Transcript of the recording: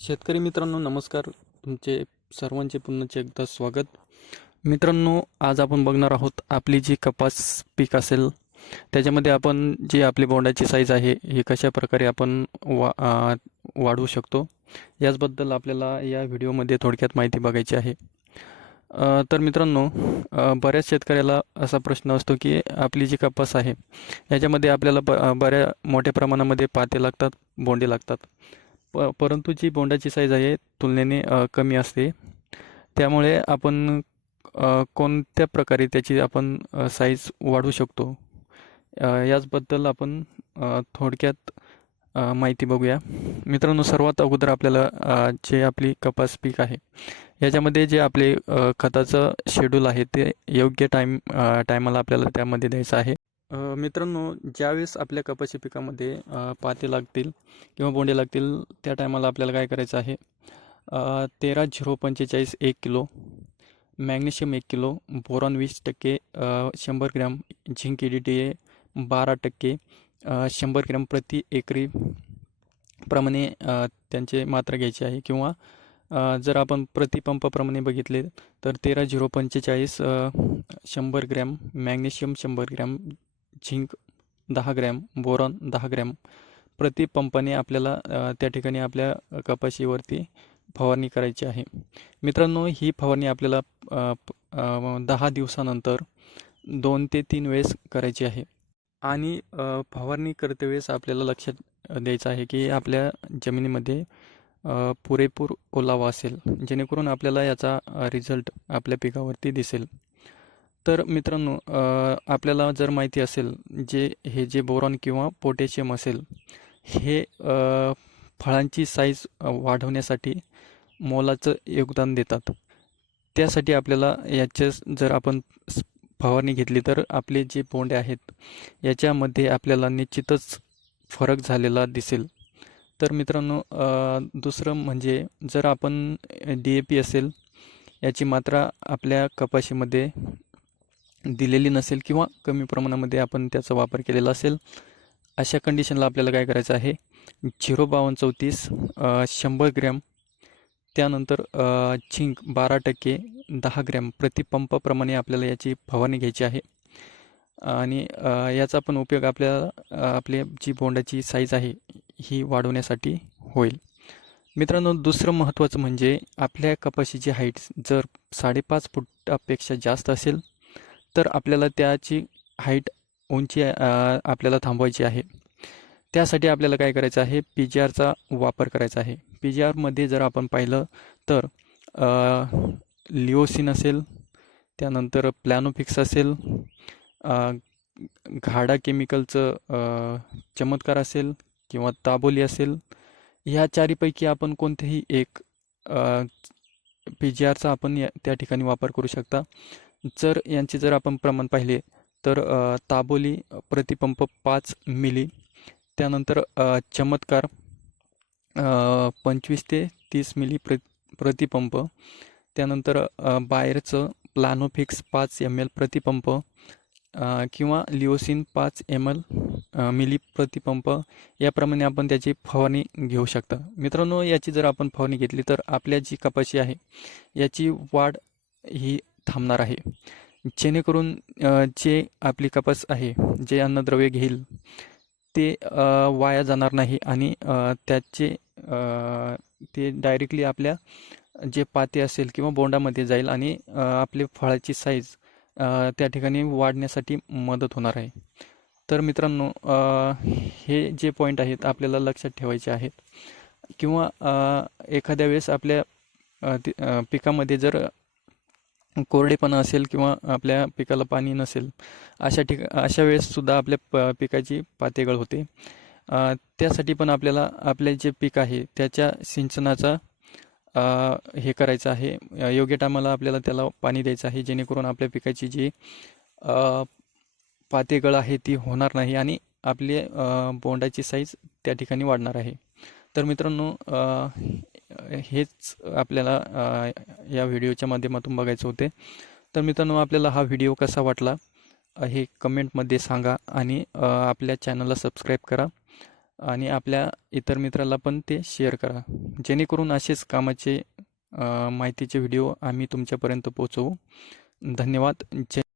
शेतकरी मित्रांनो नमस्कार. तुमचे सर्वांचे पुन्हा एकदा स्वागत. मित्रांनो आज आपण बघणार आहोत आपली जी कपास पीक असेल त्याच्यामध्ये आपण जी आपली बोंडाची साईज आहे ही कशा प्रकारे आपण वा वाढवू शकतो याचबद्दल आपल्याला या व्हिडिओमध्ये थोडक्यात माहिती बघायची आहे. तर मित्रांनो बऱ्याच शेतकऱ्याला असा प्रश्न असतो की आपली जी कपास आहे याच्यामध्ये आपल्याला ब बऱ्या मोठ्या प्रमाणामध्ये पाते लागतात बोंडे लागतात. प परंतु जी बोंडाची साईज आहे तुलनेने कमी असते. त्यामुळे आपण कोणत्या प्रकारे त्याची आपण साईज वाढवू शकतो? याचबद्दल आपण थोडक्यात माहिती बघूया. मित्रांनो सर्वात अगोदर आपल्याला जे आपली कपास पीक आहे याच्यामध्ये जे आपले खताचं शेड्यूल आहे ते योग्य टाईम टायमाला आपल्याला त्यामध्ये द्यायचं आहे. मित्रांनो ज्यावेळेस आपल्या कपाशी पिकामध्ये पाते लागतील किंवा बोंडे लागतील त्या टायमाला आपल्याला काय करायचं आहे? तेरा झिरो पंचेचाळीस एक किलो मॅग्नेशियम एक किलो बोरॉन वीस टक्के शंभर gram zinc E D T A बारा टक्के शंभर ग्रॅम प्रति एकरी प्रमाणे त्यांचे मात्रा घ्यायची आहे. किंवा जर आपण प्रतिपंपाप्रमाणे बघितले तर तेरा झिरो पंचेचाळीस शंभर ग्रॅम मॅग्नेशियम शंभर ग्रॅम झिंक दहा ग्रॅम बोरॉन दहा ग्रॅम प्रति पंपाने आपल्याला त्या ठिकाणी आपल्या कपाशीवरती फवारणी करायची आहे. मित्रांनो ही फवारणी आपल्याला दहा दिवसानंतर दोन ते तीन वेळेस करायची आहे. आणि फवारणी करते वेळेस आपल्याला लक्षात द्यायचं आहे की आपल्या जमिनीमध्ये पुरेपूर ओलावा असेल जेणेकरून आपल्याला याचा रिझल्ट आपल्या पिकावरती दिसेल. तर मित्रांनो आपल्याला जर माहिती असेल जे हे जे बोरॉन किंवा पोटॅशियम असेल हे फळांची साईज वाढवण्यासाठी मोलाचं योगदान देतात. त्यासाठी आपल्याला याचे जर आपण फवारणी घेतली तर आपले जे बोंडे आहेत याच्यामध्ये आपल्याला निश्चितच फरक झालेला दिसेल. तर मित्रांनो दुसरं म्हणजे जर आपण डी ए पी असेल याची मात्रा आपल्या कपाशीमध्ये दिलेली नसेल किंवा कमी प्रमाणामध्ये आपण त्याचा वापर केलेला असेल अशा कंडिशनला आपल्याला काय करायचं आहे? झिरो बावन्न चौतीस शंभर ग्रॅम त्यानंतर झिंक बारा टक्के दहा ग्रॅम प्रतिपंपाप्रमाणे आपल्याला याची फवारणी घ्यायची आहे. आणि याचा पण उपयोग आपल्याला अ, आपली जी बोंडाची साईज आहे ही वाढवण्यासाठी होईल. मित्रांनो दुसरं महत्त्वाचं म्हणजे आपल्या कपाशीची हाईट जर साडेपाच फुटापेक्षा जास्त असेल तर आपल्याला त्याची हाईट उंची आपल्याला थांबवायची आहे. त्यासाठी आपल्याला काय करायचं आहे? पी जी आरचा वापर करायचा आहे. पी जी आरमध्ये जर आपण पाहिलं तर लिओसिन असेल त्यानंतर प्लॅनोफिक्स असेल घाडा केमिकलचं चमत्कार असेल किंवा ताबोली असेल ह्या चारीपैकी आपण कोणतेही एक पी जी आरचा आपण या त्या ठिकाणी वापर करू शकता. जर यांचे जर आपण प्रमाण पाहिले तर ताबोली प्रतिपंप पाच मिली त्यानंतर चमत्कार पंचवीस ते तीस मिली प्र प्रतिपंप त्यानंतर बायरचं बाहेरचं प्लानोफिक्स पाच एम एल प्रतिपंप किंवा लिओसिन पाच एम एल मिली प्रतिपंप याप्रमाणे आपण त्याची फवारणी घेऊ शकता. मित्रांनो याची जर आपण फवारणी घेतली तर आपल्या जी कपाशी आहे याची वाढ ही थांबणार आहे. जेणेकरून जे आपली कपास आहे जे अन्नद्रव्य घेईल ते वाया जाणार नाही आणि त्याचे ते डायरेक्टली आपल्या जे पाते असेल किंवा बोंडामध्ये जाईल आणि आपले फळाची साईज त्या ठिकाणी वाढण्यासाठी मदत होणार आहे. तर मित्रांनो हे जे पॉईंट आहेत आपल्याला लक्षात ठेवायचे आहेत. किंवा एखाद्या वेळेस आपल्या पिकामध्ये जर कोरडेपणा असेल किंवा आपल्या पिकाला पाणी नसेल अशा ठिक अशा वेळेससुद्धा आपल्या प पिकाची पातेगळ होते. त्यासाठी पण आपल्याला आपले जे पीक आहे त्याच्या सिंचनाचा हे करायचं आहे. योग्य टायमाला आपल्याला त्याला पाणी द्यायचं आहे जेणेकरून आपल्या पिकाची जी पातेगळ आहे ती होणार नाही आणि आपली बोंडाची साईज त्या ठिकाणी वाढणार आहे. तर मित्रांनो हेच आपल्याला या व्हिडिओच्या माध्यमातून बघायचं होते. तर मित्रांनो आपल्याला हा व्हिडिओ कसा वाटला हे कमेंटमध्ये सांगा आणि आपल्या चॅनलला सबस्क्राईब करा आणि आपल्या इतर मित्राला पण ते शेअर करा. जेणेकरून असेच कामाचे माहितीचे व्हिडिओ आम्ही तुमच्यापर्यंत पोहोचवू. धन्यवाद. जय